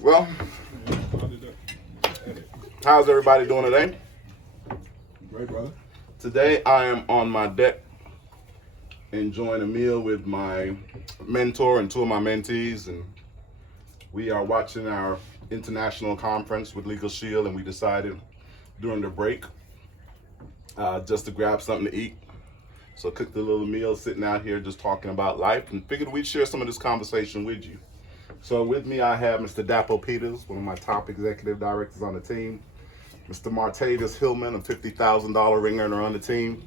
Well, how's everybody doing today? Great, brother. Today I am on my deck enjoying a meal with my mentor and two of my mentees, and we are watching our international conference with LegalShield, and we decided during the break just to grab something to eat. So cooked a little meal, sitting out here just talking about life, and figured we'd share some of this conversation with you. So with me I have Mr. Dapo Peters, one of my top executive directors on the team, Mr. Martavius Hillman, a $50,000 ring earner on the team,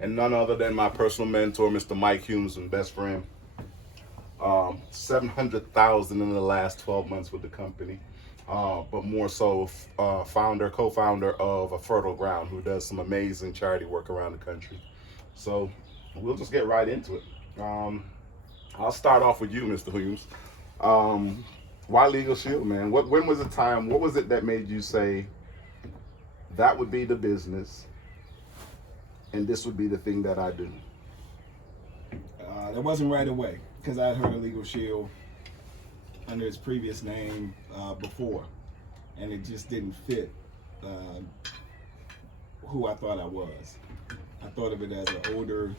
and none other than my personal mentor, Mr. Mike Humes, and best friend. $700,000 in the last 12 months with the company, but more so co-founder of A Fertile Ground, who does some amazing charity work around the country. So we'll just get right into it. I'll start off with you, Mr. Humes. Why LegalShield, man? When was the time? What was it that made you say that would be the business, and this would be the thing that I do? That wasn't right away, because I had heard of LegalShield under its previous name before, and it just didn't fit who I thought I was. I thought of it as an older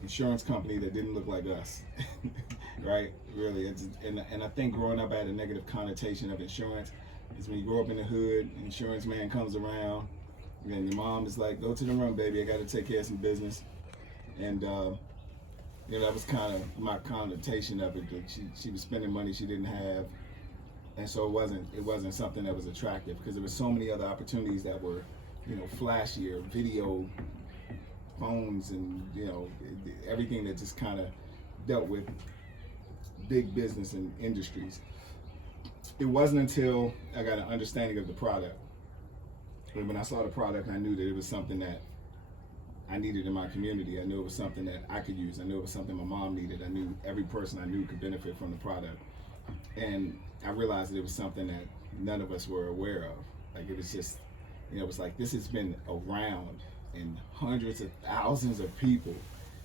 insurance company that didn't look like us, right? Really, and I think growing up I had a negative connotation of insurance. Is when you grow up in the hood, insurance man comes around, and your mom is like, "Go to the room, baby. I got to take care of some business." And that was kind of my connotation of it. That she was spending money she didn't have, and so it wasn't something that was attractive, because there were so many other opportunities that were, flashier, video, phones, and everything that just kind of dealt with big business and industries. It wasn't until I got an understanding of the product. When I saw the product, I knew that it was something that I needed in my community. I knew it was something that I could use. I knew it was something my mom needed. I knew every person I knew could benefit from the product. And I realized that it was something that none of us were aware of. Like, it was just, it was like, this has been around, and hundreds of thousands of people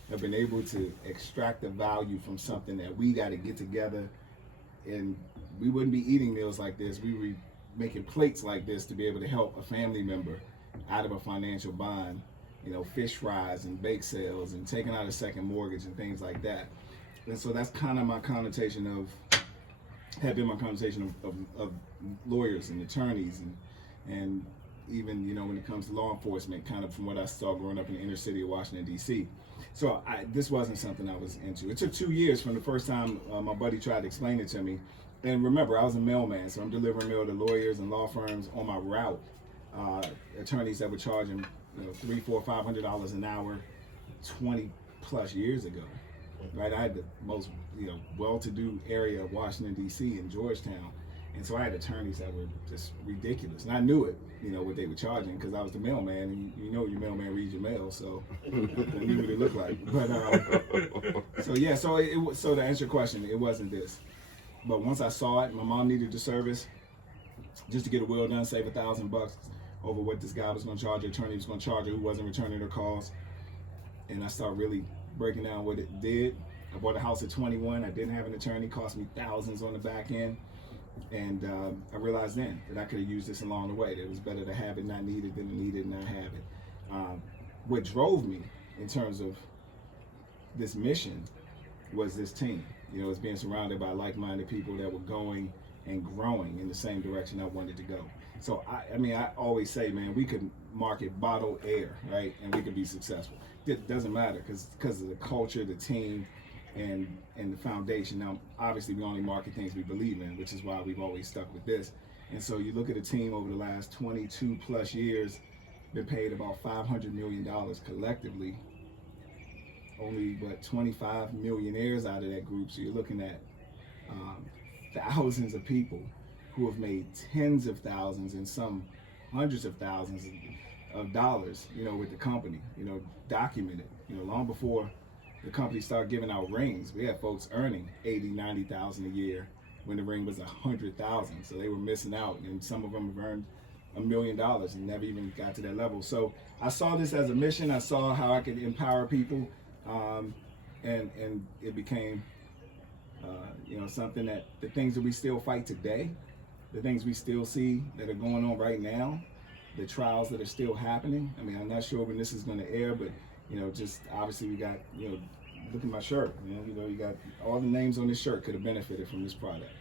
have been able to extract the value from something that we got to get together. And we wouldn't be eating meals like this. We were making plates like this to be able to help a family member out of a financial bind. Fish fries and bake sales and taking out a second mortgage and things like that. And so that's kind of my connotation of lawyers and attorneys and even, when it comes to law enforcement, kind of from what I saw growing up in the inner city of Washington, D.C. So this wasn't something I was into. It took 2 years from the first time my buddy tried to explain it to me. And remember, I was a mailman, so I'm delivering mail to lawyers and law firms on my route. Attorneys that were charging $300, $400, $500 an hour 20 plus years ago, right? I had the most well-to-do area of Washington, D.C. in Georgetown, and so I had attorneys that were just ridiculous, and I knew it, what they were charging, because I was the mailman, and your mailman reads your mail, so I knew what it looked like. But so to answer your question, it wasn't this, but once I saw it, my mom needed the service just to get a will done, save $1,000 over what this guy was going to charge her, attorney was going to charge her, who wasn't returning her calls. And I started really breaking down what it did. I bought a house at 21. I didn't have an attorney, cost me thousands on the back end. And I realized then that I could have used this along the way. That it was better to have it not needed than to need it and not have it. What drove me in terms of this mission was this team. It's being surrounded by like-minded people that were going and growing in the same direction I wanted to go. So I always say, man, we could market bottled air, right? And we could be successful. It doesn't matter because of the culture, the team, and the foundation. Now, obviously, we only market things we believe in, which is why we've always stuck with this. And so you look at a team over the last 22 plus years, been paid about $500 million collectively. Only 25 millionaires out of that group. So you're looking at thousands of people who have made tens of thousands and some hundreds of thousands of dollars, with the company, documented, long before the company started giving out rings. We had folks earning $80,000, $90,000 a year when the ring was $100,000. So they were missing out, and some of them have earned $1 million and never even got to that level. So I saw this as a mission. I saw how I could empower people And it became, something that the things that we still fight today, the things we still see that are going on right now, the trials that are still happening. I mean, I'm not sure when this is going to air, but just obviously we got, look at my shirt. You got all the names on this shirt could have benefited from this product.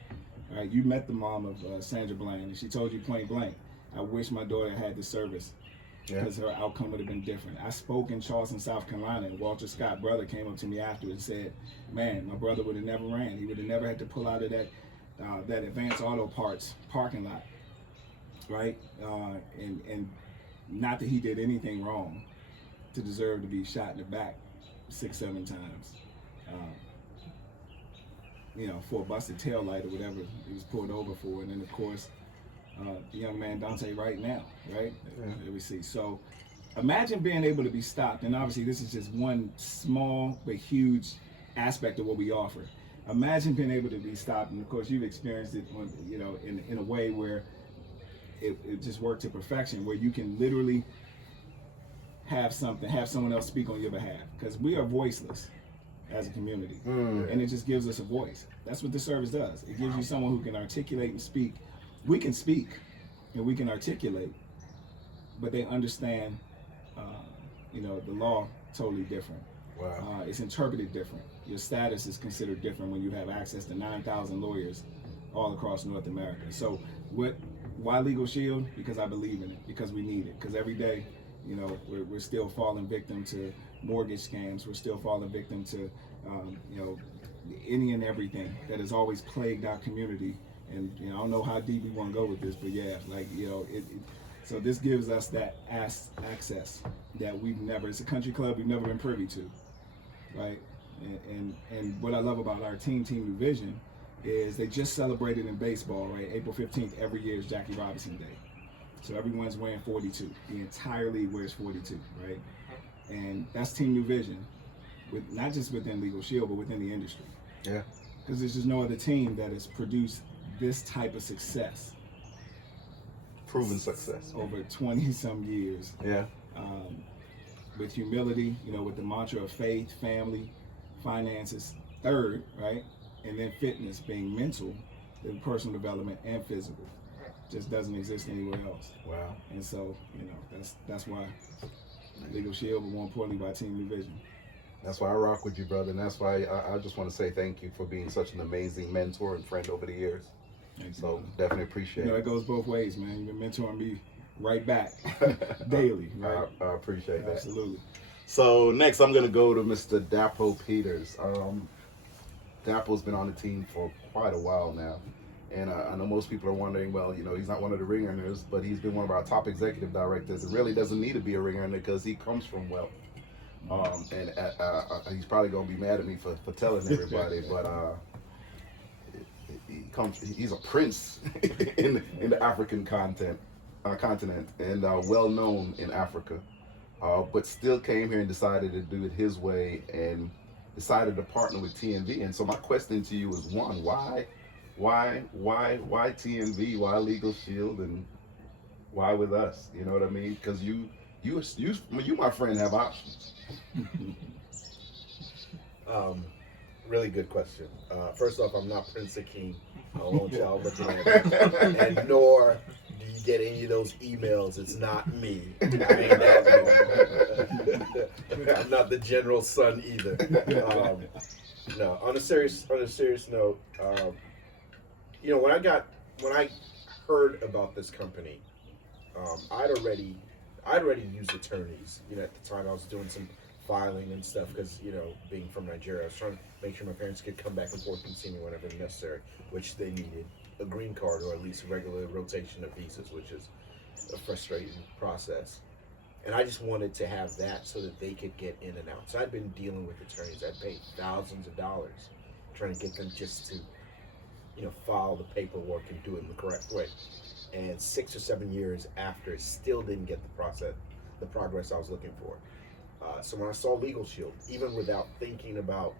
All right, you met the mom of Sandra Bland, and she told you point blank, I wish my daughter had this service because her outcome would have been different. I spoke in Charleston, South Carolina, and Walter Scott's brother came up to me afterwards and said, man, my brother would have never ran. He would have never had to pull out of that Advanced Auto Parts parking lot, right? And not that he did anything wrong to deserve to be shot in the back 6-7 times. For a busted tail light or whatever he was pulled over for. And then, of course, the young man Dante right now, right? That we see. So imagine being able to be stopped. And obviously, this is just one small but huge aspect of what we offer. Imagine being able to be stopped. And, of course, you've experienced it on, in a way where it just worked to perfection, where you can literally have someone else speak on your behalf. Because we are voiceless as a community, and it just gives us a voice. That's what this service does. It gives you someone who can articulate and speak. We can speak and we can articulate, but they understand, the law totally different. Wow. It's interpreted different. Your status is considered different when you have access to 9,000 lawyers all across North America. So why LegalShield? Because I believe in it, because we need it, because every day, we're still falling victim to mortgage scams. We're still falling victim to, any and everything that has always plagued our community. And I don't know how deep we want to go with this, but so this gives us that access that it's a country club we've never been privy to, right? And what I love about our Team New Vision is they just celebrated in baseball, right? April 15th every year is Jackie Robinson Day. So everyone's wearing 42. The entire league wears 42, right? And that's Team New Vision, with not just within LegalShield, but within the industry. Yeah. Because there's just no other team that has produced this type of success. Proven success. Over 20-some years. Yeah. With humility, with the mantra of faith, family, finances, third, right? And then fitness being mental, then personal development, and physical. Just doesn't exist anywhere else. Wow. And so, that's why LegalShield, but more importantly by Team New Vision. That's why I rock with you, brother, and that's why I just want to say thank you for being such an amazing mentor and friend over the years. Thanks, so man. Definitely appreciate it. It goes both ways, man. You've been mentoring me right back daily, right? I appreciate that. Absolutely. So next I'm going to go to Mr. Dapo Peters. Dapo's been on the team for quite a while now. And I know most people are wondering, well, he's not one of the ring earners, but he's been one of our top executive directors. It really doesn't need to be a ring earner because he comes from wealth. And he's probably going to be mad at me for telling everybody, but he's a prince in the African continent and well known in Africa, but still came here and decided to do it his way and decided to partner with TNV. And so my question to you is, one, why TNV? Why LegalShield? And why with us? You know what I mean? Because you, my friend, have options. Really good question. First off, I'm not Prince Akeem. I won't y'all looking at me. And nor do you get any of those emails. It's not me. I ain't that one. I'm not the general's son either. No. On a serious note, when I heard about this company, I'd already used attorneys. At the time I was doing some filing and stuff because, being from Nigeria, I was trying to make sure my parents could come back and forth and see me whenever necessary, which they needed a green card or at least a regular rotation of visas, which is a frustrating process. And I just wanted to have that so that they could get in and out. So I'd been dealing with attorneys. I paid thousands of dollars trying to get them just to, file the paperwork and do it in the correct way. And 6 or 7 years after, still didn't get the progress I was looking for. So when I saw LegalShield, even without thinking about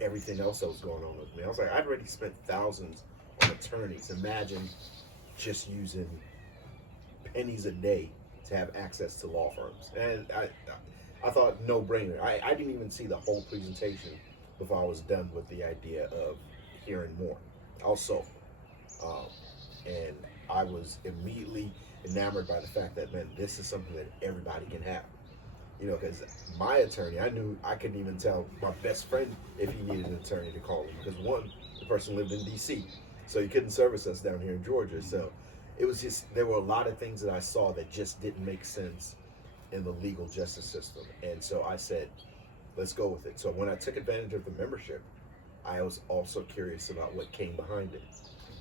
everything else that was going on with me, I was like, I'd already spent thousands on attorneys. Imagine just using pennies a day to have access to law firms. And I thought no brainer. I didn't even see the whole presentation before I was done with the idea of hearing more. Also, um, and I was immediately enamored by the fact that, man, this is something that everybody can have. You know, because my attorney, I knew I couldn't even tell my best friend if he needed an attorney to call him, because one, the person lived in D.C., so he couldn't service us down here in Georgia. So it was just, there were a lot of things that I saw that just didn't make sense in the legal justice system. And so I said, let's go with it. So when I took advantage of the membership, I was also curious about what came behind it.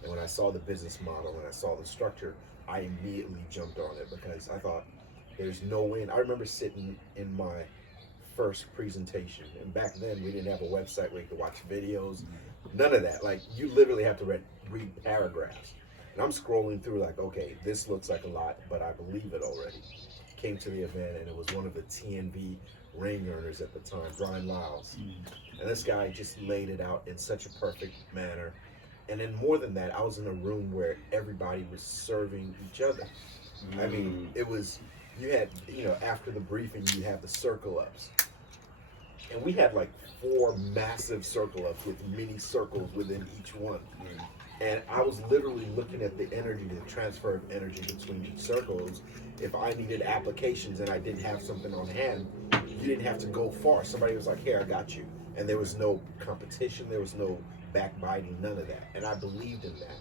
And when I saw the business model, when I saw the structure, I immediately jumped on it, because I thought, there's no way. And I remember sitting in my first presentation, and back then we didn't have a website where you could watch videos, none of that. Like, you literally have to read paragraphs. And I'm scrolling through like, okay, this looks like a lot, but I believe it already. Came to the event, and it was one of the TNV ring earners at the time, Brian Lyles. And this guy just laid it out in such a perfect manner. And then more than that, I was in a room where everybody was serving each other. I mean, it was, you had, you know, after the briefing, you have the circle ups. And we had like 4 massive circle ups with mini circles within each one. And I was literally looking at the energy, the transfer of energy between each circles. If I needed applications and I didn't have something on hand, you didn't have to go far. Somebody was like, here, I got you. And there was no competition, there was no backbiting, none of that. And I believed in that.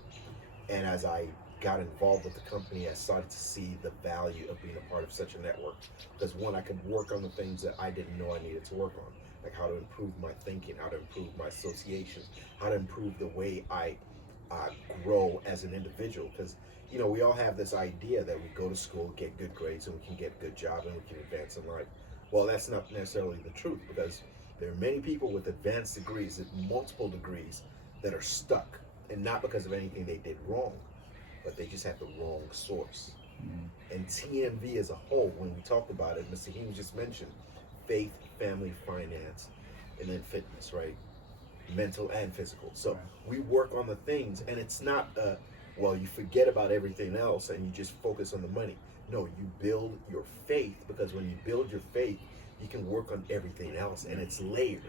And as I got involved with the company, I started to see the value of being a part of such a network. Because one, I could work on the things that I didn't know I needed to work on, like how to improve my thinking, how to improve my associations, how to improve the way I grow as an individual. Because, you know, we all have this idea that we go to school, get good grades, and we can get a good job, and we can advance in life. Well, that's not necessarily the truth, because there are many people with advanced degrees, multiple degrees, that are stuck, and not because of anything they did wrong, but they just had the wrong source. And TNV as a whole, when we talked about it, Mr. Hughes just mentioned faith, family, finance, and then fitness, right? Mental and physical. So we work on the things, and it's not, well, you forget about everything else and you just focus on the money. No, you build your faith, because when you build your faith, you can work on everything else, and it's layered.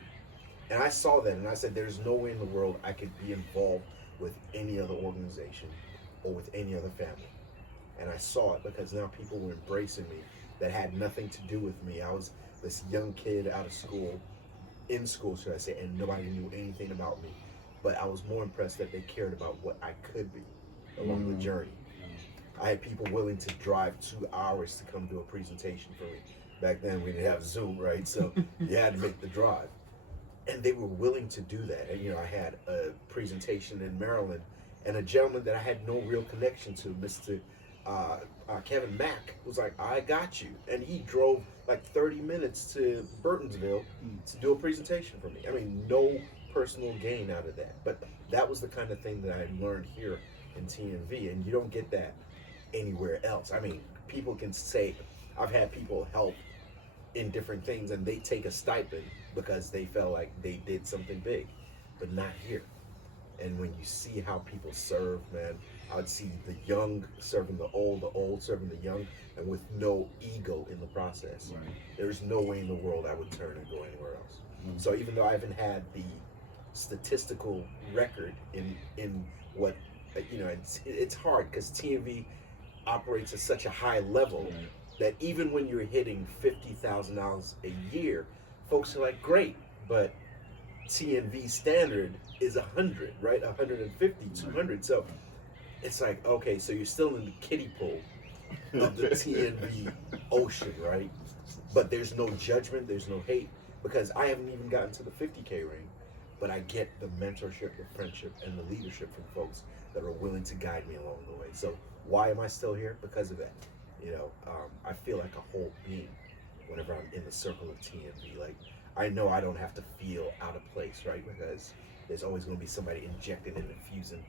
And I saw that, and I said, there's no way in the world I could be involved with any other organization or with any other family. And I saw it, because now people were embracing me that had nothing to do with me. I was this young kid out of school, in school, should I say, and nobody knew anything about me. But I was more impressed that they cared about what I could be along the journey. I had people willing to drive 2 hours to come do a presentation for me. Back then we didn't have Zoom, right? So you had to make the drive. And they were willing to do that. And, you know, I had a presentation in Maryland, and a gentleman that I had no real connection to, Mr. Kevin Mack, was like, I got you. And he drove like 30 minutes to Burtonsville to do a presentation for me. I mean, no personal gain out of that. But that was the kind of thing that I learned here in TNV, and you don't get that anywhere else. I mean, people can say, I've had people help in different things, and they take a stipend because they felt like they did something big, but not here. And when you see how people serve, man, I would see the young serving the old serving the young, and with no ego in the process. Right. There's no way in the world I would turn and go anywhere else. So even though I haven't had the statistical record in what, you know, it's hard, because TNV operates at such a high level that even when you're hitting $50,000 a year, folks are like, great, but TNV standard is 100, right? 150, 200. So it's like, okay, so you're still in the kiddie pool of the TNV ocean, right? But there's no judgment, there's no hate, because I haven't even gotten to the 50K ring, but I get the mentorship, the friendship, and the leadership from folks that are willing to guide me along the way. So why am I still here? Because of that. You know, I feel like a whole being whenever I'm in the circle of TNV. Like, I know I don't have to feel out of place, right? Because there's always going to be somebody injecting and infusing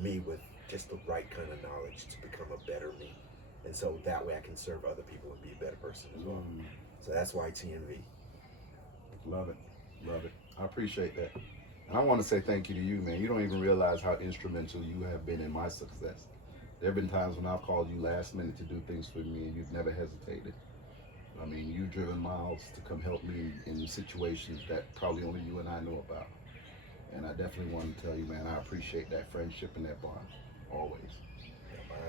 me with just the right kind of knowledge to become a better me. And so that way I can serve other people and be a better person as well. So that's why TNV. Love it. Love it. I appreciate that. And I want to say thank you to you, man. You don't even realize how instrumental you have been in my success. There have been times when I've called you last minute to do things for me, and you've never hesitated. I mean, you've driven miles to come help me in situations that probably only you and I know about. And I definitely want to tell you, man, I appreciate that friendship and that bond. Always.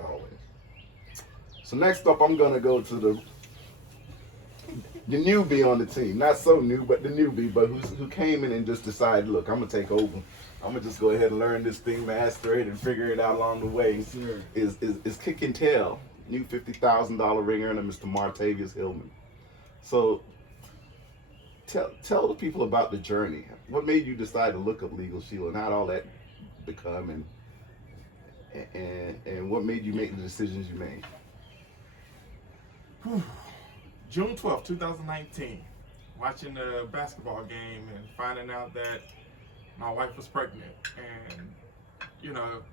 Always. So next up, I'm going to go to the newbie on the team. Not so new, but the newbie, but who came in and just decided, look, I'm going to take over. I'm going to just go ahead and learn this thing, master it, and figure it out along the way. Sure. Is Kick and Tail, new $50,000 ring earner, Mr. Martavius Hillman. So tell the people about the journey. What made you decide to look up LegalShield and how did all that become, and what made you make the decisions you made? June 12th, 2019, watching the basketball game and finding out that my wife was pregnant. And, you know,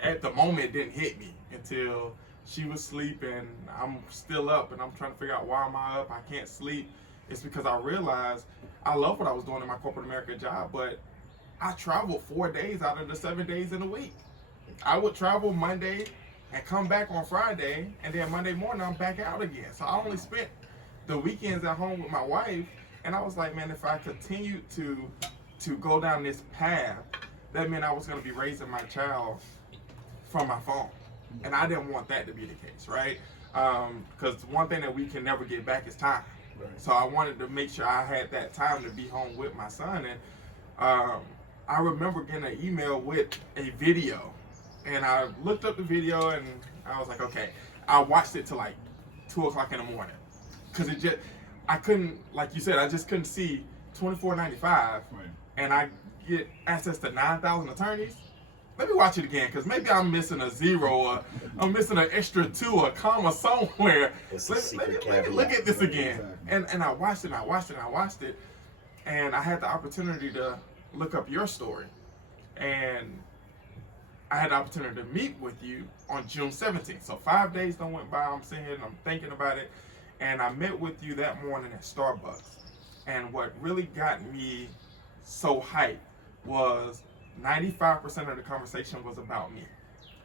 at the moment it didn't hit me until she was sleeping. I'm still up and I'm trying to figure out why am I up? I can't sleep. It's because I realized I love what I was doing in my corporate America job, but I traveled 4 days out of the 7 days in a week. I would travel Monday and come back on Friday, and then Monday morning I'm back out again. So I only spent the weekends at home with my wife, and I was like, man, if I continued to go down this path, that meant I was going to be raising my child from my phone, and I didn't want that to be the case, right? Because one thing that we can never get back is time. Right. So I wanted to make sure I had that time to be home with my son, and I remember getting an email with a video. And I looked up the video and I was like, okay. I watched it till like 2 o'clock in the morning. Cause I couldn't, like you said, I just couldn't see $24.95. Right. And I get access to 9,000 attorneys. Let me watch it again, cause maybe I'm missing a zero or I'm missing an extra 2 or a comma somewhere. Let me look at this again. Exactly. And I watched it, and I watched it, and I watched it. And I had the opportunity to look up your story. And I had the opportunity to meet with you on June 17th. So 5 days done went by, I'm sitting here and I'm thinking about it. And I met with you that morning at Starbucks. And what really got me so hyped was 95% of the conversation was about me.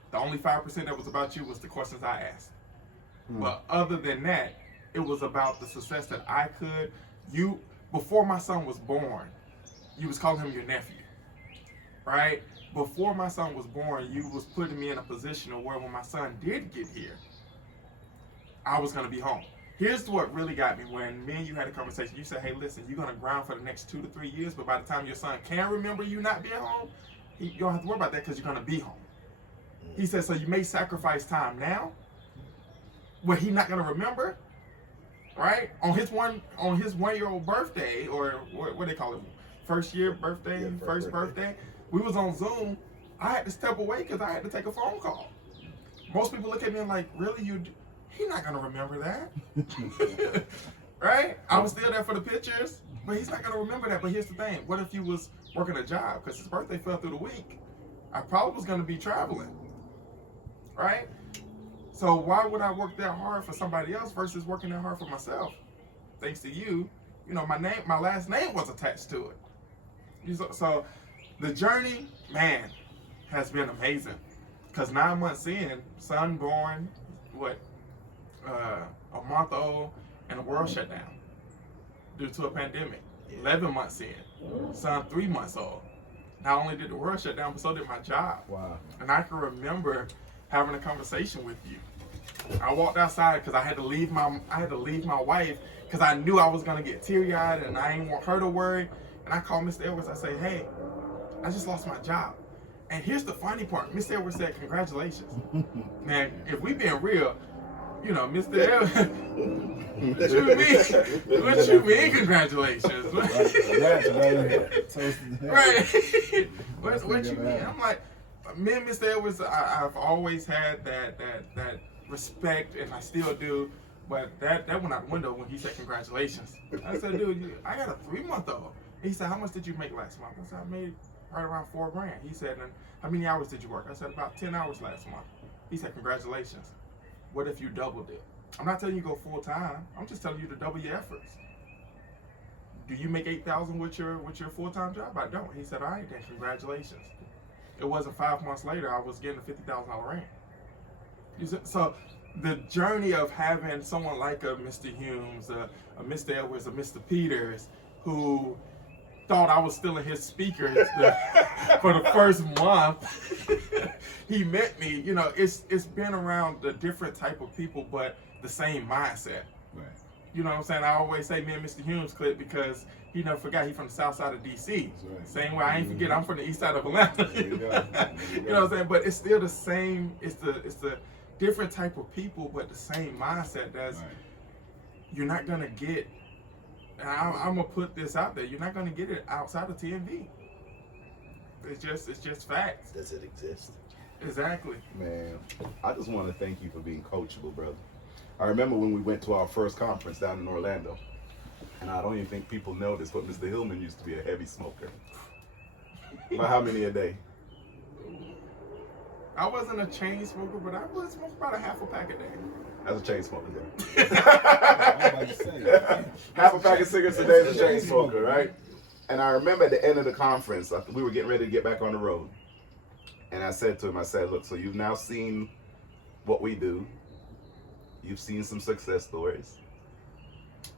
The only 5% that was about you was the questions I asked. But other than that, it was about the success that I could. Before my son was born, you was calling him your nephew, right? Before my son was born, you was putting me in a position of where when my son did get here, I was going to be home. Here's what really got me. When me and you had a conversation, you said, hey, listen, you're going to grind for the next 2 to 3 years, but by the time your son can remember you not being home, you don't have to worry about that because you're going to be home. He said, so you may sacrifice time now where he's not going to remember, right? On his 1-year-old birthday, or what they call it, first birthday, we was on Zoom. I had to step away because I had to take a phone call. Most people look at me and like, really, he's not gonna remember that, right? I was still there for the pictures, but he's not gonna remember that. But here's the thing: what if you was working a job? Because his birthday fell through the week. I probably was gonna be traveling, right? So why would I work that hard for somebody else versus working that hard for myself? Thanks to you, my last name was attached to it. So the journey, man, has been amazing. Because 9 months in, son born, a month old, and the world shut down due to a pandemic. 11 months in, son 3 months old. Not only did the world shut down, but so did my job. Wow. And I can remember having a conversation with you. I walked outside because I had to leave my wife because I knew I was gonna get teary-eyed and I didn't want her to worry. And I called Mr. Edwards. I say, hey, I just lost my job. And here's the funny part. Mr. Edwards said, congratulations. Man, if we being real, Mr. Edwards, what you mean congratulations? Right. What you mean? I'm like, me and Mr. Edwards, I've always had that respect, and I still do. But that went out the window when he said congratulations. I said, dude, I got a 3-month-old. He said, how much did you make last month? I said, I made right around $4,000. He said, and how many hours did you work? I said, about 10 hours last month. He said, congratulations. What if you doubled it? I'm not telling you to go full time. I'm just telling you to double your efforts. Do you make $8,000 with your full-time job? I don't. He said, all right, then congratulations. It wasn't 5 months later, I was getting a $50,000 rent. So the journey of having someone like a Mr. Humes, a Mr. Edwards, a Mr. Peters, who thought I was still in his speakers for the first month. He met me. You know, it's been around the different type of people, but the same mindset. Right. You know what I'm saying? I always say me and Mr. Humes clip because he never forgot he from the south side of DC. Right. Same way I ain't forget I'm from the east side of Atlanta. You know what I'm saying? But it's still the same. It's the different type of people, but the same mindset. That's Right. you're not gonna get. And I'm gonna put this out there. You're not gonna get it outside of TMV. It's just facts. Does it exist? Exactly. Man, I just want to thank you for being coachable, brother. I remember when we went to our first conference down in Orlando, and I don't even think people know this, but Mr. Hillman used to be a heavy smoker. About how many a day? I wasn't a chain smoker, but I would smoke about a half a pack a day. As a chain smoker, though. I was about to say. Half a pack of cigarettes a day as a chain smoker, right? And I remember at the end of the conference, we were getting ready to get back on the road. And I said to him, look, so you've now seen what we do. You've seen some success stories.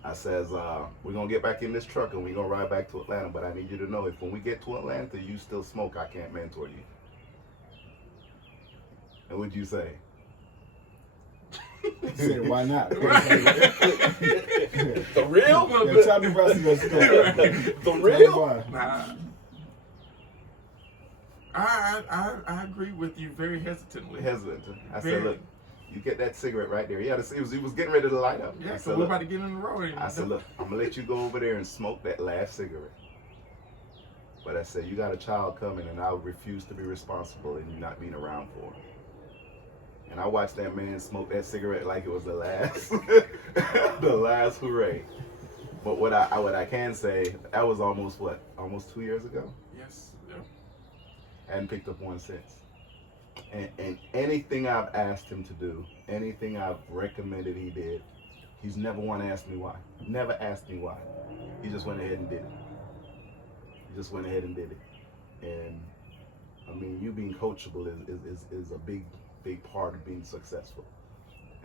I says, we're going to get back in this truck and we're going to ride back to Atlanta. But I need you to know, if when we get to Atlanta, you still smoke, I can't mentor you. And what'd you say? He said, why not? The real? Yeah, tell me about the story. The real? Why? Nah. I agree with you very hesitantly. Hesitant. I Very. said, look, you get that cigarette right there. He was getting ready to light up. Yeah, I so said, we're look, about to get in the road. I said, look, I'm going to let you go over there and smoke that last cigarette. But I said, you got a child coming and I would refuse to be responsible in you not being around for him. And I watched that man smoke that cigarette like it was the last, the last hooray. But what I can say, that was almost 2 years ago? Yes. Yeah. I hadn't picked up one since. And anything I've asked him to do, anything I've recommended he did, he's never once asked me why. Never asked me why. He just went ahead and did it. And I mean, you being coachable is a big part of being successful.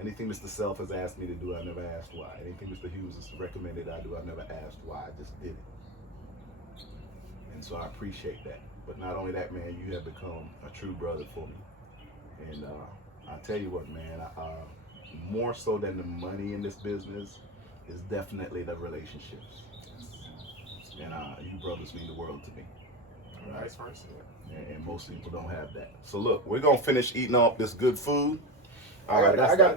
Anything Mr. Self has asked me to do, I never asked why. Anything Mr. Hughes has recommended I do, I never asked why. I just did it. And so I appreciate that. But not only that, man, you have become a true brother for me. And I tell you what, man, more so than the money in this business is definitely the relationships. And you brothers mean the world to me. Right. Vice versa. And most people don't have that. So look, we're gonna finish eating up this good food. I got a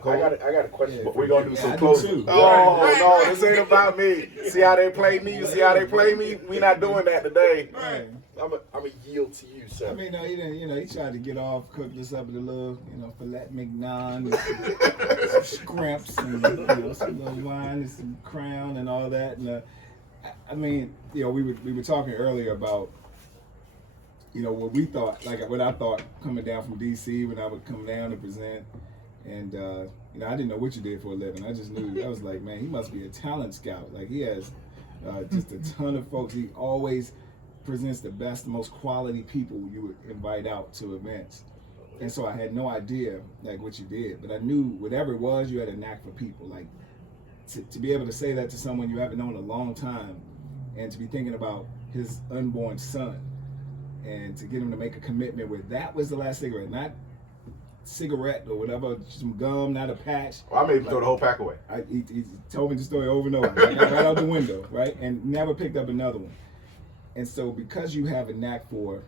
question. But we're gonna do some I do closing. too. Oh no, this ain't about me. See how they play me? You see how they play me? We not doing that today. Right. I'm a yield to you, sir. I mean, no, he didn't. You know, he tried to get off, cook this up with a little, filet mignon, and some scrimps, and some little wine and some Crown and all that. And I mean, we were talking earlier about, what we thought, like what I thought coming down from DC when I would come down to present, and I didn't know what you did for a living. I just knew I was like, man, he must be a talent scout. Like he has just a ton of folks. He always presents the best, most quality people you would invite out to events. And so I had no idea like what you did, but I knew whatever it was, you had a knack for people. Like to be able to say that to someone you haven't known a long time, and to be thinking about his unborn son, and to get him to make a commitment with that was the last cigarette, not cigarette or whatever, some gum, not a patch. Well, I made him throw the whole pack away. He told me the story over and over. I got right out the window, right, and never picked up another one. And so because you have a knack for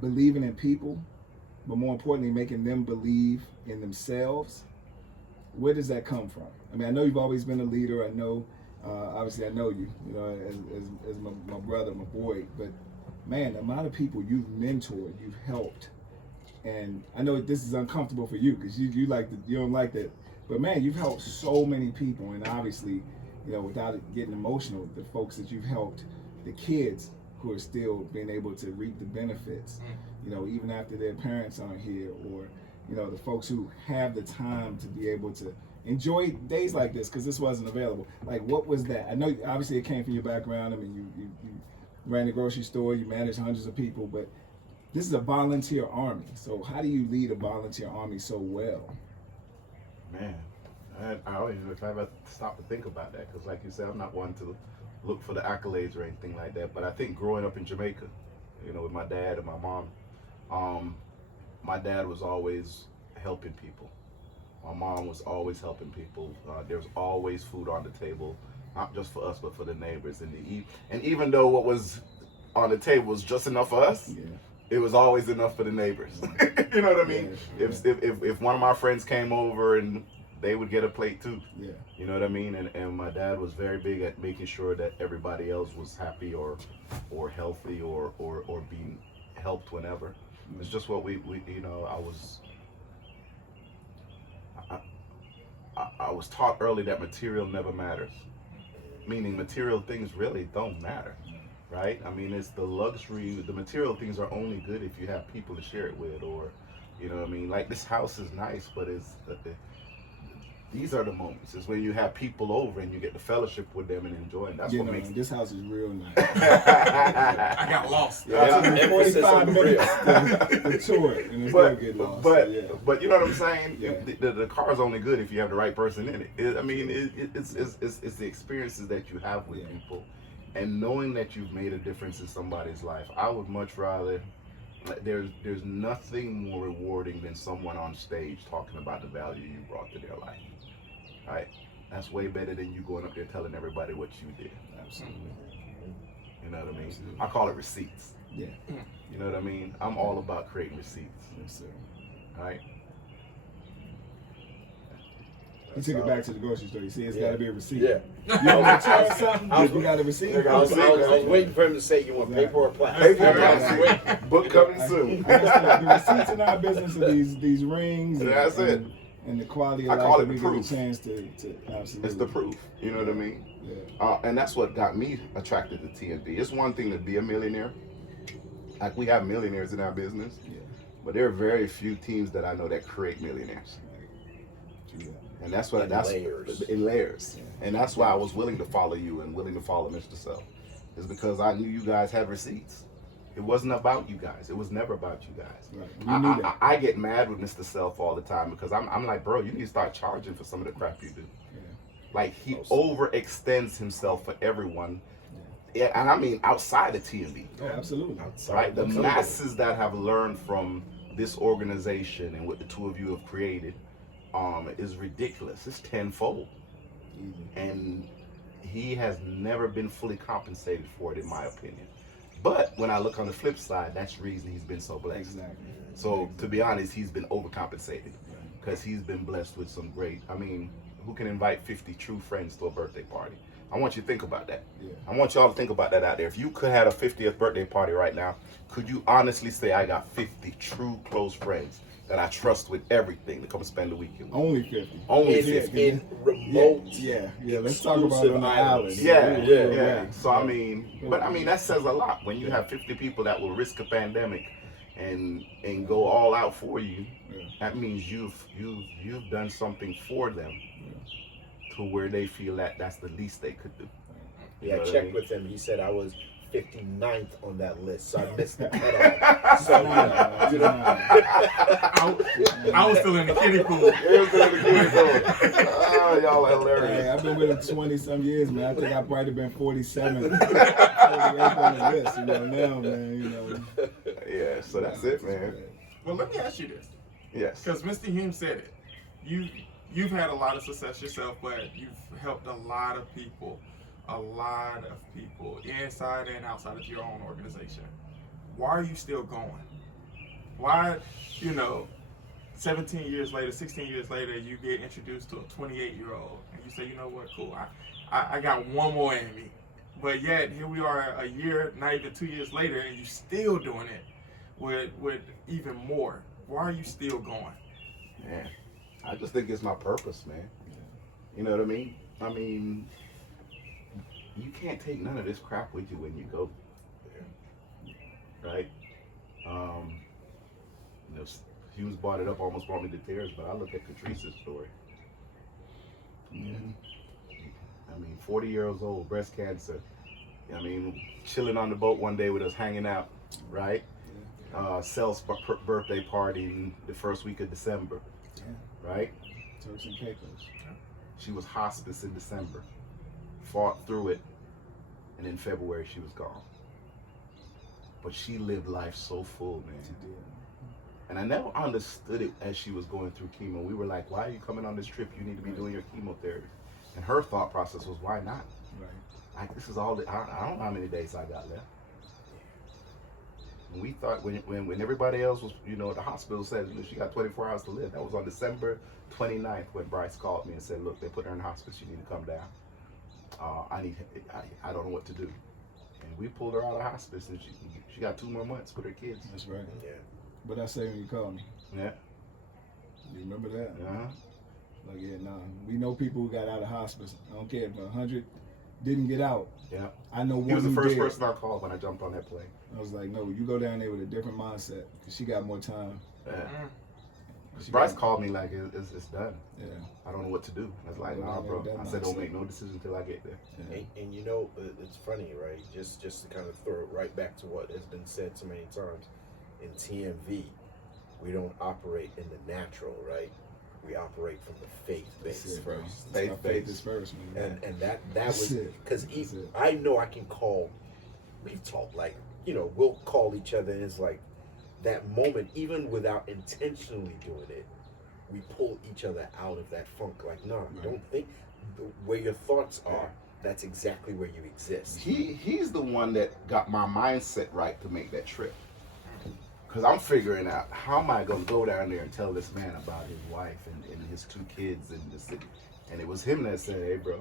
believing in people, but more importantly, making them believe in themselves, where does that come from? I mean, I know you've always been a leader. I know, obviously I know you, as my brother, my boy, but man, the amount of people you've mentored, you've helped, and I know this is uncomfortable for you because you don't like that, but man, you've helped so many people, and obviously, without it getting emotional, the folks that you've helped, the kids who are still being able to reap the benefits, even after their parents aren't here, or the folks who have the time to be able to enjoy days like this because this wasn't available. Like, what was that? I know obviously it came from your background. I mean, you ran the grocery store, you managed hundreds of people, but this is a volunteer army. So how do you lead a volunteer army so well? Man, I don't even know if I ever stop to think about that, because like you said, I'm not one to look for the accolades or anything like that. But I think growing up in Jamaica, with my dad and my mom, my dad was always helping people. My mom was always helping people. There's always food on the table, not just for us, but for the neighbors. And even though what was on the table was just enough for us, it was always enough for the neighbors. You know what I mean? Yeah. If one of my friends came over and they would get a plate too. Yeah. You know what I mean? And my dad was very big at making sure that everybody else was happy or healthy or being helped whenever. It's just what we I was taught early that material never matters. Meaning material things really don't matter. Right? I mean, it's the luxury, the material things are only good if you have people to share it with, or, what I mean? Like, this house is nice, but these are the moments. It's when you have people over and you get the fellowship with them and enjoying. That's what makes this house is real nice. I got lost. Yeah, 45 minutes real. to tour it, and it's still get lost. But you know what I'm saying? Yeah. The car's only good if you have the right person in it. It's the experiences that you have with people. And knowing that you've made a difference in somebody's life. I would much rather, there's nothing more rewarding than someone on stage talking about the value you brought to their life. Right? That's way better than you going up there telling everybody what you did. Absolutely. You know what I mean? Absolutely. I call it receipts. Yeah. You know what I mean? I'm all about creating receipts. Yes, sir. Right? He took it back to the grocery store. You see, it's got to be a receipt. Yeah. You know, when you charge something, you got a receipt. I was waiting for him to say, you want paper or plastic? Paper or plastic. Book coming soon. The receipts in our business are these rings. That's it. And the quality I of call life it that we the get a proof. chance to absolutely. It's the proof. You know what I mean? Yeah. And that's what got me attracted to TNB. It's one thing to be a millionaire. Like, we have millionaires in our business, but there are very few teams that I know that create millionaires. And that's what in layers. Yeah. And that's why I was willing to follow you and willing to follow Mr. Self. Is because I knew you guys had receipts. It wasn't about you guys. It was never about you guys. Right. You knew that. I get mad with Mr. Self all the time because I'm like, bro, you need to start charging for some of the crap you do. Yeah. Like, he overextends himself for everyone. Yeah, and I mean outside of TNB. Oh, absolutely. Right? The masses that have learned from this organization and what the two of you have created is ridiculous. It's tenfold. Easy. And he has never been fully compensated for it, in my opinion. But when I look on the flip side, that's the reason he's been so blessed. Exactly. So to be honest, he's been overcompensated because he's been blessed with some great, I mean, who can invite 50 true friends to a birthday party? I want you to think about that. Yeah. I want y'all to think about that out there. If you could have a 50th birthday party right now, could you honestly say I got 50 true close friends that I trust with everything to come spend the weekend with? Only 50. Only 50. In remote. Yeah. Let's talk about it on the island. Yeah. So I mean, that says a lot when you have 50 people that will risk a pandemic and go all out for you. Yeah. That means you've done something for them to where they feel that that's the least they could do. Yeah, I what I checked mean? with him. He said I was 59th on that list, so I missed the cutoff. So, I was still in the kiddie pool. Oh, y'all are hilarious. Hey, I've been with him 20 some years, man. I think I've probably been 47. 48th on the list, now, man, Yeah, so that's it, man. Well, let me ask you this. Yes. Because Mr. Hume said it. You've had a lot of success yourself, but you've helped a lot of people inside and outside of your own organization. Why are you still going? Why, 17 years later, 16 years later, you get introduced to a 28-year-old and you say, you know what, cool, I got one more in me. But yet, here we are a year, not even 2 years later, and you're still doing it with even more. Why are you still going? Man, I just think it's my purpose, man. You know what I mean? I mean, you can't take none of this crap with you when you go there, right? Hughes brought it up, almost brought me to tears, but I look at Catrice's story. Mm-hmm. I mean, 40 years old, breast cancer. I mean, chilling on the boat one day with us, hanging out, right? Sel's birthday party in the first week of December, right? Turks and Caicos. She was hospice in December, fought through it, and in February she was gone. But she lived life so full, man. She did. And I never understood it as she was going through chemo. We were like, why are you coming on this trip? You need to be doing your chemotherapy. And her thought process was, why not? Right. Like, this is all that, I don't know how many days I got left. And we thought when everybody else was, you know, the hospital said, you know, she got 24 hours to live. That was on December 29th when Bryce called me and said, look, they put her in hospice. You need to come down. I don't know what to do. And we pulled her out of hospice, and she got 2 more months with her kids. That's right. Yeah. What I say when you called me? Yeah. You remember that? Uh-huh. Like, yeah, nah. We know people who got out of hospice. I don't care if 100 didn't get out. Yeah. I know one He was the who first did. person I called when I jumped on that plane. I was like, no, you go down there with a different mindset because she got more time. Yeah. She Bryce got- called me like, it's done. Yeah. I don't know what to do. I was like, Yeah, nah, bro. that I said, don't mindset. make no decision until I get there. Yeah. And you know, it's funny, right? Just to kind of throw it right back to what has been said so many times in TMV, we don't operate in the natural, right? We operate from the faith That's base it, bro. first. Faith My based. is first, man. And that That's was it. because That's it. I know I can call. We've talked like, you know, we'll call each other, and it's like that moment, even without intentionally doing it, we pull each other out of that funk. Like, no, Right. don't think where your thoughts are. That's exactly where you exist. He's the one that got my mindset right to make that trip. Because I'm figuring out, how am I going to go down there and tell this man about his wife and his 2 kids and this, and it was him that said, hey, bro,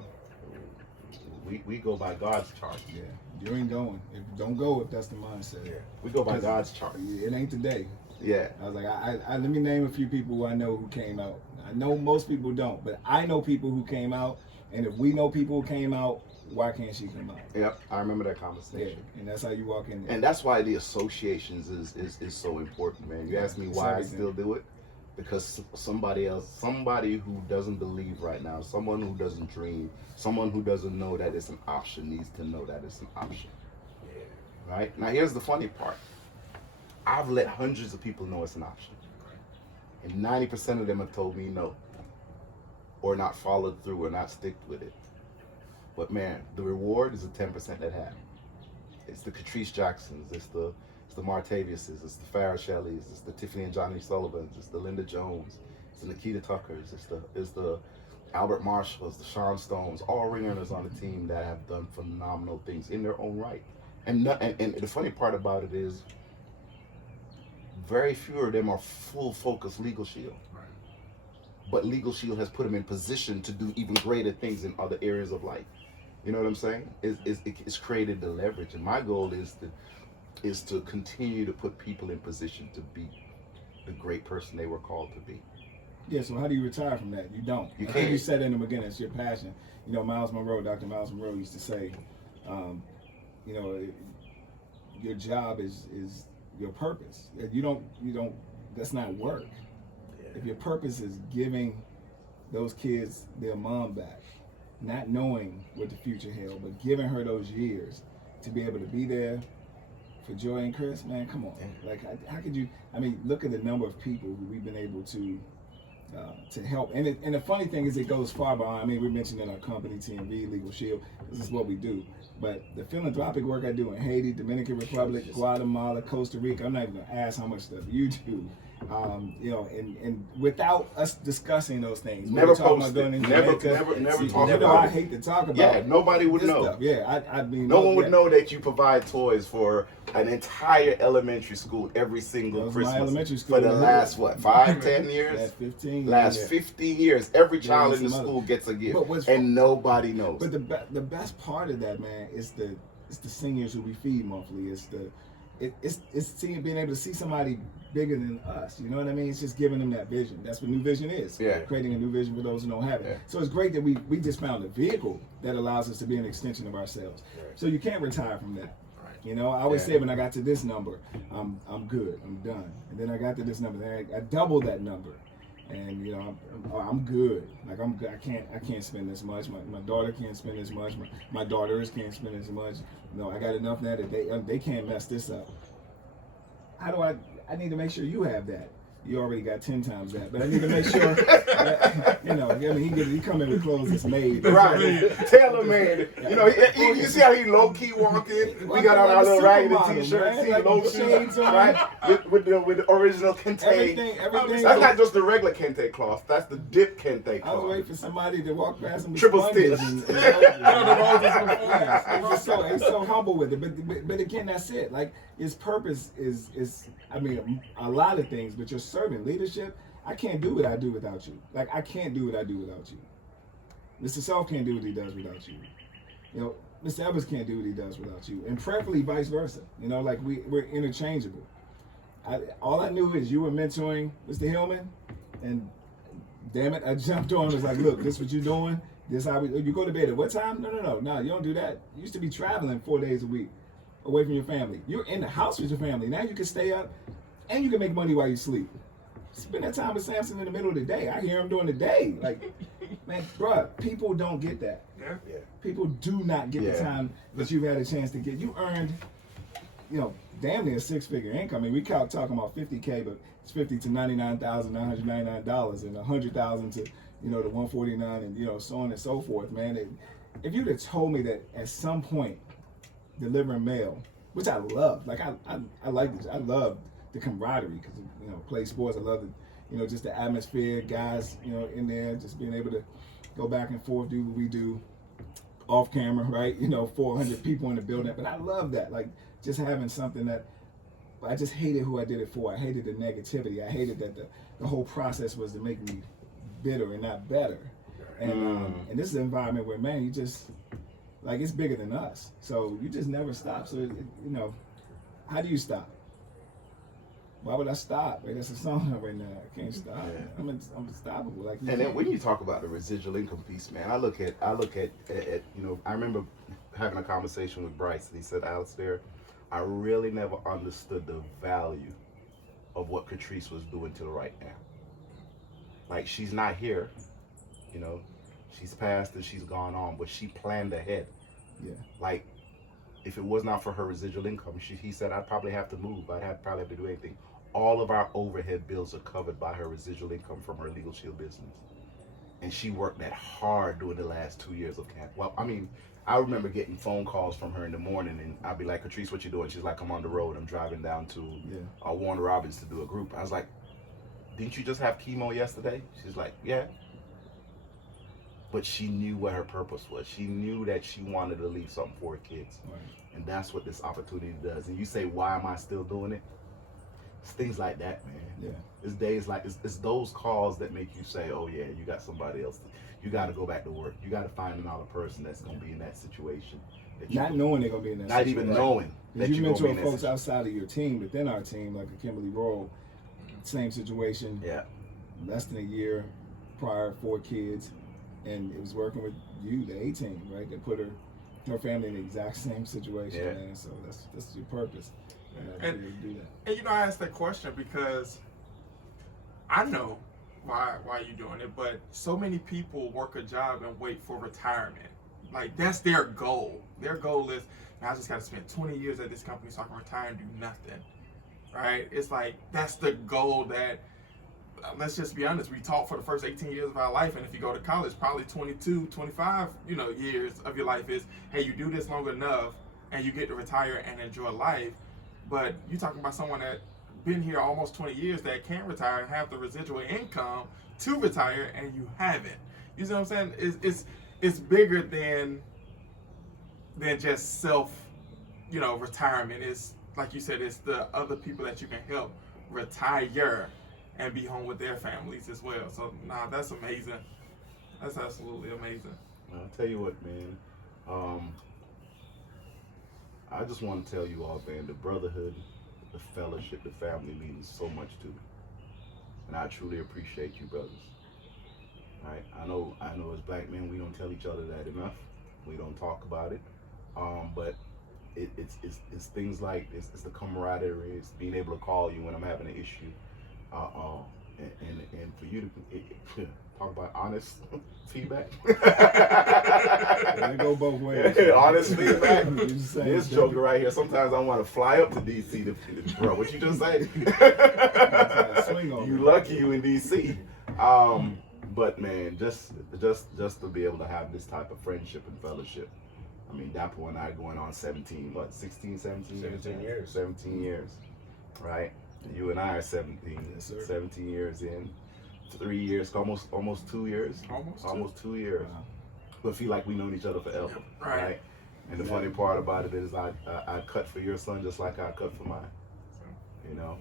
we go by God's chart. Yeah. You ain't going. Don't go if that's the mindset. Yeah. We go by God's chart. It ain't today. Yeah. I was like, I let me name a few people who I know who came out. I know most people don't, but I know people who came out. And if we know people who came out, why can't she come out? Yep. I remember that Yeah, conversation. and that's how you walk in there. And that's why the associations is so important, man. You ask me It's why I everything. still do it? Because somebody who doesn't believe right now, someone who doesn't dream, someone who doesn't know that it's an option needs to know that it's an option. Yeah. Right? Now here's the funny part. I've let hundreds of people know it's an option. And 90% of them have told me no. Or not followed through or not stick with it. But man, the reward is the 10% that have. It's the Catrice Jacksons, it's the Martaviuses, it's the Farrah Shelleys, it's the Tiffany and Johnny Sullivans, it's the Linda Jones, it's the Nikita Tuckers, it's the Albert Marshalls, the Sean Stones, all ringers on the team that have done phenomenal things in their own right. And the funny part about it is, very few of them are full focus LegalShield. But LegalShield has put them in position to do even greater things in other areas of life. You know what I'm saying? It's created the leverage, and my goal is to continue to put people in position to be the great person they were called to be. Yeah, so how do you retire from that? You don't. You I think can't. you said in the beginning, it's your passion. You know, Dr. Miles Monroe used to say, you know, your job is your purpose. You don't. That's not work. If your purpose is giving those kids their mom back, not knowing what the future held, but giving her those years to be able to be there for Joy and Chris, man, come on. Like, how could you? I mean, look at the number of people who we've been able to help. And the funny thing is, it goes far beyond. I mean, we mentioned in our company, TMV, LegalShield, this is what we do. But the philanthropic work I do in Haiti, Dominican Republic, Guatemala, Costa Rica, I'm not even gonna ask how much stuff you do. You know, and without us discussing those things, Never we're talking post about doing it. in Never Jamaica. talk You know, about I it. hate to talk about. Yeah, nobody would this know. stuff. Yeah, I mean, No one would yeah. know that you provide toys for an entire elementary school every That single was my Christmas elementary school for the in the last hood. 5, 10 years. Last 15. Last yeah. 15 years, every child and in the some school gets a gift, But what's- and nobody knows. But the best part of that, man, is the seniors who we feed monthly. It's seeing, being able to see somebody bigger than us. You know what I mean? It's just giving them that vision. That's what New Vision is. Yeah. Creating a new vision for those who don't have it. Yeah. So it's great that we just found a vehicle that allows us to be an extension of ourselves. Right. So you can't retire from that. Right. You know, I always Yeah. say when I got to this number, I'm good, I'm done. And then I got to this number, then I doubled that number. And you know, I'm good. Like I'm good. I can't spend this much. My daughter can't spend this much. My daughters can't spend this much. No, I got enough now that they can't mess this up. How do I need to make sure you have that. you already got 10 times that. But I need to make sure that, you know, I mean, he come in with clothes that's made. Right, tailor made. You know, you see how he low key walking. We got on our little raggedy t-shirts, see like low shades on, right? With the original kente. Everything. That's not just the regular kente cloth. That's the dip kente I was cloth. waiting for somebody to walk past him with Triple sponges stitch. He's so humble with it. But again, that's it. Like, his purpose is I mean, a lot of things, but your servant leadership, I can't do what I do without you. Like, I can't do what I do without you. Mr. Self can't do what he does without you. You know, Mr. Evans can't do what he does without you. And preferably vice versa. You know, like, we're interchangeable. All I knew is you were mentoring Mr. Hillman, and damn it, I jumped on and was like, look, this what you're doing. This how you go to bed at what time? No, you don't do that. You used to be traveling 4 days a week away from your family. You're in the house with your family. Now you can stay up and you can make money while you sleep. Spend that time with Samson in the middle of the day. I hear him during the day. Like, man, bruh, people don't get that. Yeah. People do not get the time that you've had a chance to get. You earned, you know, damn near six-figure income. I mean, we talking about 50K, but it's 50 to $99,999 and 100,000 to, you know, the 149 and, you know, so on and so forth, man. If you'd have told me that at some point delivering mail, which I love, like I like this, I love the camaraderie because, you know, play sports, I love it, you know, just the atmosphere, guys, you know, in there, just being able to go back and forth, do what we do off camera, right? You know, 400 people in the building, but I love that, like just having something that I just hated who I did it for. I hated the negativity. I hated that the whole process was to make me bitter and not better. And this is an environment where, man, you just, like, it's bigger than us. So you just never stop. So, you know, how do you stop? Why would I stop? Right? That's a song right now. I can't stop. Yeah. I'm unstoppable. Like, And then when you talk about the residual income piece, man, I look at you know, I remember having a conversation with Bryce, and he said, Alistair, I really never understood the value of what Catrice was doing to the right now. Like, she's not here, you know, she's passed and she's gone on, but she planned ahead. Yeah. Like, if it was not for her residual income, he said, I'd probably have to move. I'd probably have to do anything. All of our overhead bills are covered by her residual income from her LegalShield business. And she worked that hard during the last 2 years of camp. Well, I mean, I remember getting phone calls from her in the morning, and I'd be like, Catrice, what you doing? She's like, I'm on the road. I'm driving down to Warner Robins to do a group. I was like, didn't you just have chemo yesterday? She's like, yeah. But she knew what her purpose was. She knew that she wanted to leave something for her kids. Right. And that's what this opportunity does. And you say, why am I still doing it? It's things like that, man. Yeah. It's days like, it's those calls that make you say, oh yeah, you got somebody else. You got to go back to work. You got to find another person that's going to be in that situation. Not knowing they're going to be in that not situation. Even knowing that you you're going to be in mentor that folks outside of your team, within our team, like a Kimberly Roll, same situation. Yeah. Less than a year prior, 4 kids. And it was working with you, the A team, right? That put her family in the exact same situation, man. So that's your purpose. And do that. And you know, I asked that question because I know why you're doing it, but so many people work a job and wait for retirement. Like, that's their goal. Their goal is, man, I just got to spend 20 years at this company so I can retire and do nothing. Right? It's like, that's the goal that, let's just be honest, we taught for the first 18 years of our life, and if you go to college, probably 22, 25, you know, years of your life is, hey, you do this long enough and you get to retire and enjoy life. But you're talking about someone that been here almost 20 years that can retire and have the residual income to retire, and you haven't. You see what I'm saying? It's bigger than just self, you know, retirement. It's like you said, it's the other people that you can help retire and be home with their families as well. So, that's amazing. That's absolutely amazing. I'll tell you what, man. I just want to tell you all, man, the brotherhood, the fellowship, the family means so much to me. And I truly appreciate you, brothers. Right? I know as black men, we don't tell each other that enough. We don't talk about it. But it's things like, it's the camaraderie, it's being able to call you when I'm having an issue. and for you to talk about honest feedback. They go both ways. Honest feedback. Just saying, This joker right here. Sometimes I want to fly up to DC bro. What you just say? Swing on You me. lucky you in DC. But man, just to be able to have this type of friendship and fellowship. I mean, Dapo and I going on 17 years? 17 years. 17 years, right? You and I are 17. Yes, sir. 17 years in, 3 years, almost 2 years. Almost 2 years. Wow. But feel like we known each other forever, Right. right? And the funny part about it is I cut for your son just like I cut for mine. You know,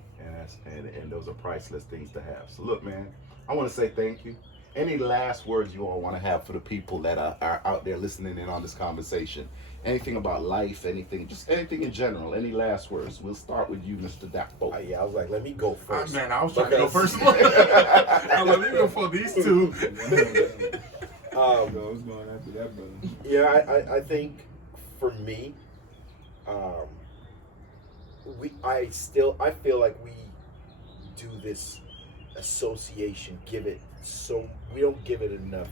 and those are priceless things to have. So look, man, I want to say thank you. Any last words you all want to have for the people that are out there listening in on this conversation? Anything about life, anything in general, any last words? We'll start with you, Mr. Dapo. Yeah, I was like, let me go first. Man, I was trying to go Because- first. Let me go for these two. I was going after that, brother. Yeah, I think for me, I feel like we do this association, we don't give it enough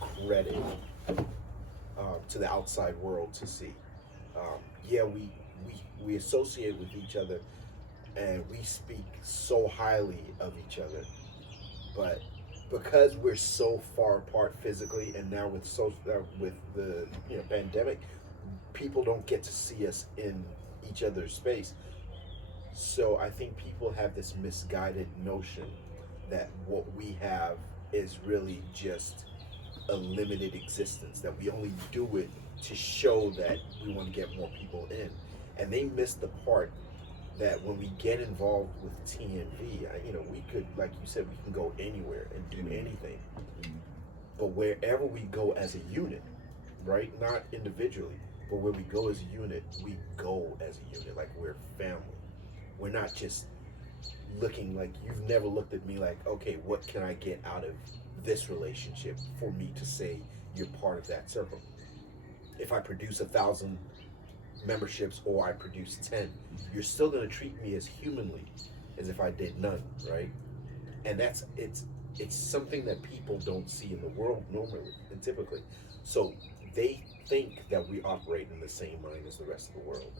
credit to the outside world to see. We associate with each other and we speak so highly of each other, but because we're so far apart physically, and now with the pandemic, people don't get to see us in each other's space. So I think people have this misguided notion that what we have is really just a limited existence, that we only do it to show that we want to get more people in. And they miss the part that when we get involved with TNV, we could, like you said, we can go anywhere and do anything. But wherever we go as a unit, right? Not individually, but where we go as a unit, we go as a unit, like we're family. We're not just looking like, you've never looked at me like, okay, what can I get out of this relationship for me to say you're part of that circle? If I produce 1,000 memberships or I produce 10, you're still going to treat me as humanly as if I did none, right? And it's something that people don't see in the world normally and typically. So they think that we operate in the same mind as the rest of the world.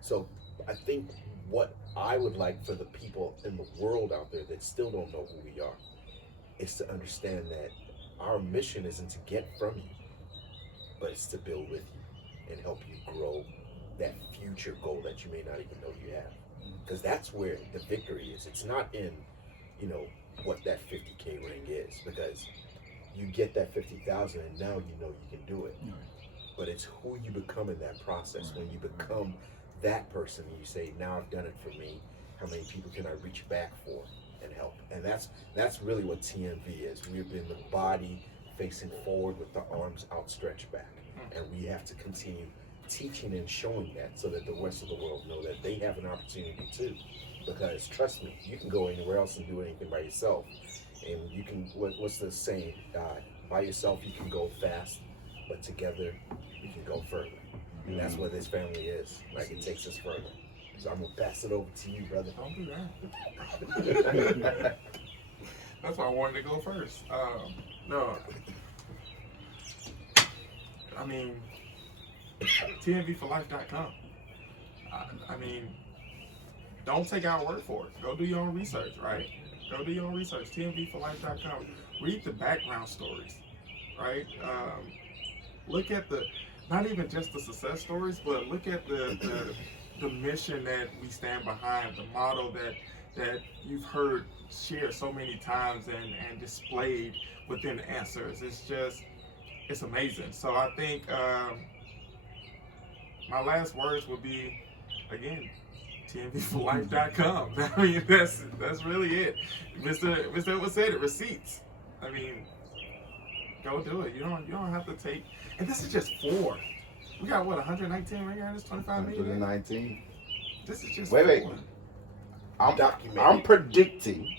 So I think what I would like for the people in the world out there that still don't know who we are is to understand that our mission isn't to get from you, but it's to build with you and help you grow that future goal that you may not even know you have. Because that's where the victory is. It's not in, what that 50K ring is, because you get that 50,000 and now you know you can do it. Right. But it's who you become in that process. When you become that person, you say, now I've done it for me, how many people can I reach back for and help? And that's really what TNV is. We've been the body facing forward with the arms outstretched back. And we have to continue teaching and showing that so that the rest of the world know that they have an opportunity too. Because trust me, you can go anywhere else and do anything by yourself. And you can, what's the saying? By yourself you can go fast, but together we can go further. And that's what this family is. Like, it takes us further. So I'm gonna pass it over to you, brother. Don't do that. That's why I wanted to go first. No. I mean, TNVforlife.com. I mean, don't take our word for it. Go do your own research, right? Go do your own research. TNVforlife.com. Read the background stories, right? Look at not even just the success stories, but look at the mission that we stand behind, the model that you've heard shared so many times and displayed within the answers. It's amazing. So I think my last words would be, again, TNVforlife.com. I mean, that's really it. Mr. What said it, receipts. I mean, go do it. You don't have to take, and this is just 4. We got 119 right here. This 25 million. 119. This is just Wait. 4. I'm predicting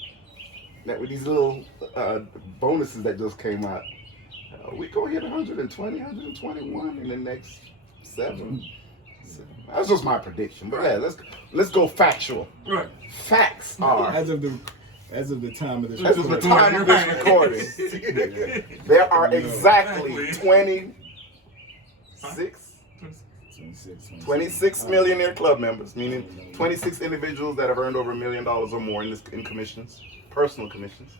that with these little bonuses that just came out, we gonna hit 120, 121 in the next 7. That's just my prediction. But yeah, let's go factual. Right. Facts are As of the As of the time of this As of the recording. time of this recording, there are exactly 26 millionaire club members, meaning 26 individuals that have earned over $1 million or more in commissions, personal commissions.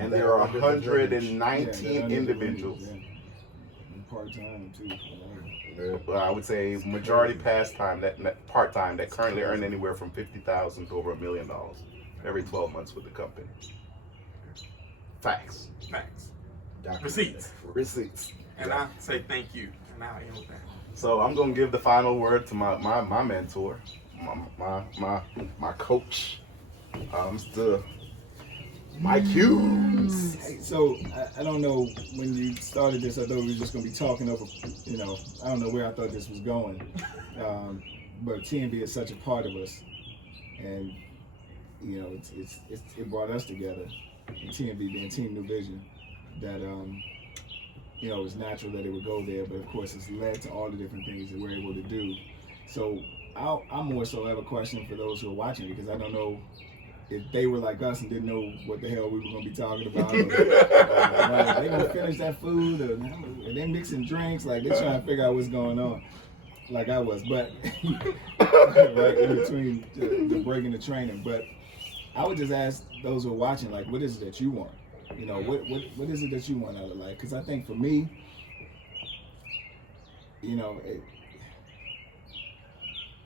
And there are 119 individuals. Part-time too. Well, I would say majority part-time that currently earn anywhere from $50,000 to over $1 million every 12 months with the company. Facts. Receipts. And I say thank you. And I'll end with that. So I'm gonna give the final word to my mentor, my coach, Mr. Mike Hughes. Hey, so I don't know, when you started this, I thought we were just going to be talking over, I don't know where I thought this was going. But TNB is such a part of us, and it brought us together. And TNB being Team New Vision, that it was natural that it would go there. But of course, it's led to all the different things that we're able to do. So I more so have a question for those who are watching, because I don't know if they were like us and didn't know what the hell we were going to be talking about. Or, they going to finish that food, or they mixing drinks, like they trying to figure out what's going on, like I was. But right in between the break and the training. But I would just ask those who are watching, like, what is it that you want? What is it that you want out of life? Because I think for me,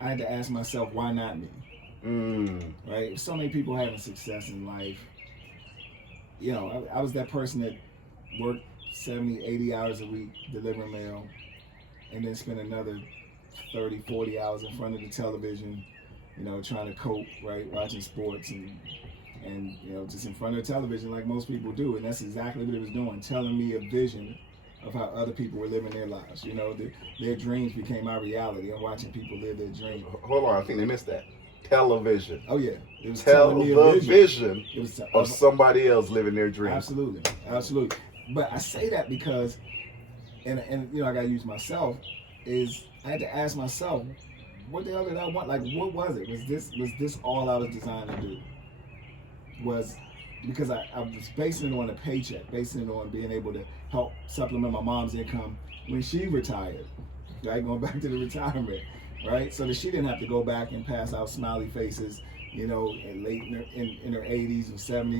I had to ask myself, why not me? Right? So many people having success in life. I was that person that worked 70, 80 hours a week delivering mail, and then spent another 30, 40 hours in front of the television, trying to cope, right? Watching sports and just in front of the television like most people do. And that's exactly what it was doing, telling me a vision of how other people were living their lives. Their dreams became our reality. I'm watching people live their dreams. Hold on, I think they missed that. Television. Oh yeah, it was Tell telling me the a vision It was of somebody else living their dream. Absolutely. But I say that because, and I gotta use myself, is I had to ask myself, what the hell did I want? Like, what was it? Was this all I was designed to do? Was because I was basing it on a paycheck, basing it on being able to help supplement my mom's income when she retired, right? Going back to the retirement, right? So that she didn't have to go back and pass out smiley faces, in her 80s and 70s.